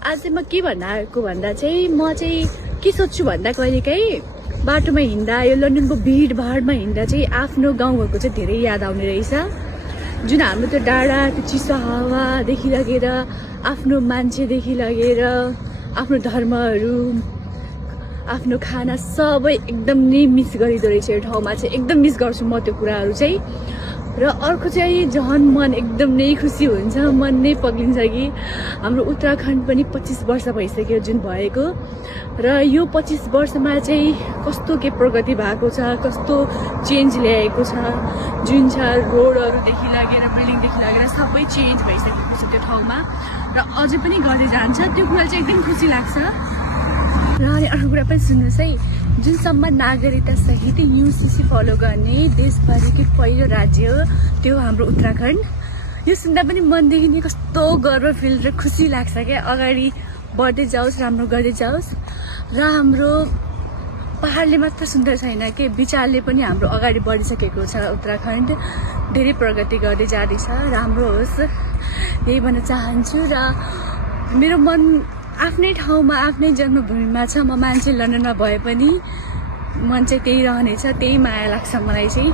आज चाहिँ म के भन्न आएको भन्दा चाहिँ म चाहिँ के सोच्छु भन्दा कहिलेकाहीँ बाटोमा हिँड्दा यो लन्डनको भिडभाडमा हिँड्दा चाहिँ आफ्नो गाउँघरको चाहिँ धेरै याद आउने रहेछ। जुन हाम्रो त्यो डाँडा त्यो चिसो हावादेखि लगेर आफ्नो मान्छेदेखि लगेर आफ्नो धर्महरू आफ्नो खाना सबै एकदम नै मिस गरिदो रहेछ यो ठाउँमा चाहिँ। एकदम मिस गर्छु म त्यो कुराहरू चाहिँ। र अर्को चाहिँ झन् मन एकदम नै खुसी हुन्छ, मन नै पग्लिन्छ कि हाम्रो उत्तराखण्ड पनि 25 वर्ष भइसक्यो जुन भएको। र यो 25 वर्षमा चाहिँ कस्तो के प्रगति भएको छ, कस्तो चेन्ज ल्याएको छ, जुन छ रोडहरूदेखि लगेर बिल्डिङदेखि लगेर सबै चेन्ज भइसकेको छ त्यो ठाउँमा र अझै पनि गर्दै जान्छ। त्यो कुरा चाहिँ एकदम खुसी लाग्छ। र अनि अर्को कुरा पनि सुन्नुहोस् है, जुनसम्म नागरिकता सहित युसिसी फलो गर्ने देशभरिकै पहिलो राज्य हो त्यो हाम्रो उत्तराखण्ड। यो सुन्दा पनि मनदेखि नै कस्तो गर्व फिल र खुसी लाग्छ क्या। अगाडि बढ्दै जाओस्, राम्रो गर्दै जाओस्। र हाम्रो पहाडले मात्र सुन्दर छैन कि विचारले पनि हाम्रो अगाडि बढिसकेको छ। उत्तराखण्ड धेरै प्रगति गर्दै जाँदैछ, राम्रो होस् यही भन्न चाहन्छु। र मेरो मन आफ्नै ठाउँमा आफ्नै जन्मभूमिमा छ। म मान्छे लन्डनमा भए पनि मन चाहिँ त्यही रहनेछ, त्यही माया लाग्छ मलाई चाहिँ।